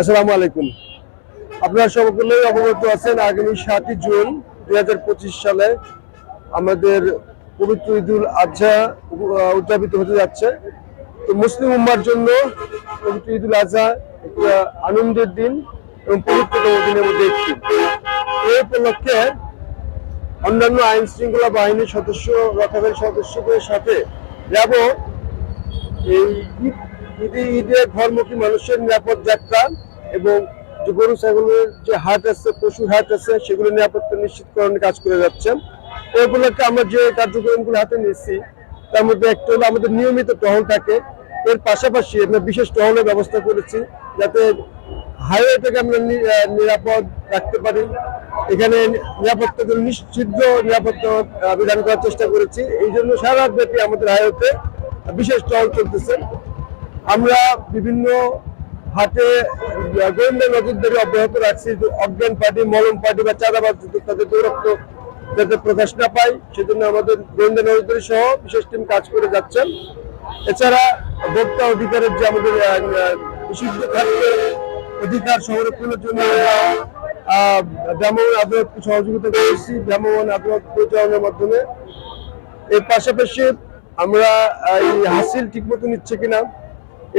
আসসালামু আলাইকুম। আপনারা সকলেই অবগত আছেন, আগামী সাতই জুন দুই হাজার পঁচিশ সালে আমাদের পবিত্র ঈদুল আজহা উদযাপিত হতে যাচ্ছে। তো মুসলিম উম্মার জন্য পবিত্র ঈদুল আজহা একটা আনন্দের দিন এবং পবিত্রতম দিনের মধ্যে একটি। এই উপলক্ষে অন্যান্য আইন শৃঙ্খলা বাহিনীর সদস্য রক্ষাকারী সদস্যদের সাথে যাব। এই ঈদ, ঈদে ঈদে ঘরমুখী মানুষের নিরাপদ যাত্রা এবং যে গরু, ছাগলের যে হাট আছে, পশুর হাট আছে, সেগুলো নিরাপত্তা নিশ্চিতকরণে কাজ করে যাচ্ছে এই উপলক্ষে আমরা যে কার্যক্রমগুলো হাতে নিয়েছি, তার মধ্যে একটা হলো আমাদের নিয়মিত টহল থাকে। এর পাশাপাশি আমরা বিশেষ টহলের ব্যবস্থা করেছি, যাতে হাইওয়েটাকে আমরা নিরাপদ রাখতে পারি। এখানে নিরাপত্তা নিশ্চিত নিরাপত্তা বিধান করার চেষ্টা করেছি। এই জন্য সারা ব্যাপী আমাদের হাইওয়েতে বিশেষ টহল চলতেছে। আমরা বিভিন্ন হাটে গোয়েন্দা নজরদারি অব্যাহত রাখছি অজ্ঞান পার্টি, মলম পার্টি বা চাঁদাবাদ তাদের দৌরত্ব যাতে প্রকাশ না পায়, সেজন্য আমাদের গোয়েন্দা নজরদারি সহ বিশেষ টিম কাজ করে যাচ্ছেন। এছাড়া ভোক্তা অধিকারের যে আমাদের নিষিদ্ধ খাদ্যের অধিকার সংরক্ষণের জন্য ভ্রাম্যমাণ আদালতকে সহযোগিতা করেছি, ভ্রাম্যমাণ আদালত পরিচালনার মাধ্যমে। এর পাশাপাশি আমরা এই হাসিল ঠিক মতো নিচ্ছে কিনা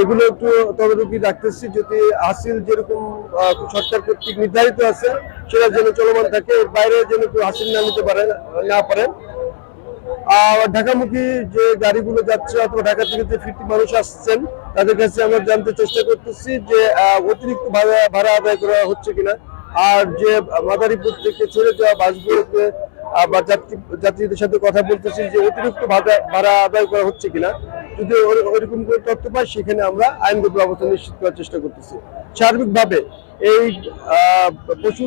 এগুলো একটু তদারকি রাখতেছি। যদি হাসিল যেরকম সরকার কর্তৃক নির্ধারিত আছে সেটা যেন চলমান থাকে। এর বাইরে যেন কেউ হাসিল না নিতে পারে, না পারেন। আর ঢাকামুখী যে গাড়িগুলো যাচ্ছে অথবা ঢাকা থেকে যে ফিরতি মানুষ আসছেন, তাদের কাছে আমরা জানতে চেষ্টা করতেছি যে অতিরিক্ত ভাড়া ভাড়া আদায় করা হচ্ছে কিনা। আর যে মাদারীপুর থেকে ছেড়ে যাওয়া বাসগুলোতে বা যাত্রী যাত্রীদের সাথে কথা বলতেছি যে, অতিরিক্ত ভাড়া ভাড়া আদায় করা হচ্ছে কিনা। যদি ওই- ওইরকম করে তথ্য পাই, সেখানে আমরা আইনগত ব্যবস্থা নিশ্চিত করার চেষ্টা করতেছি। সার্বিকভাবে এই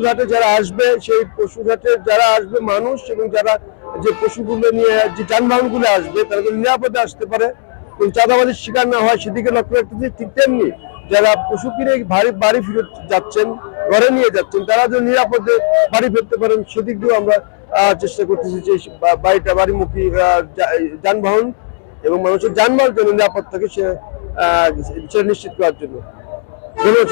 হাটে যারা আসবে, সেই পশুর হাটে যারা আসবে মানুষ এবং যারা যে পশুগুলো নিয়ে, যে যানবাহনগুলো আসবে, তারা নিরাপদে আসতে পারে এবং চাঁদাবাজির শিকার না হয়, সেদিকে লক্ষ্য রাখতেছি, ঠিক তেমনি যারা পশু কিনে বাড়ি বাড়ি ফিরে যাচ্ছেন, ঘরে নিয়ে যাচ্ছেন, তারা যেন নিরাপদে বাড়ি ফিরতে পারেন, সেদিক দিয়েও আমরা চেষ্টা করতেছি যে বাড়িটা, বাড়িমুখী যানবাহন এবং মানুষের যানবাহন জন্য নিরাপদ থাকে সে নিশ্চিত করার জন্য। ধন্যবাদ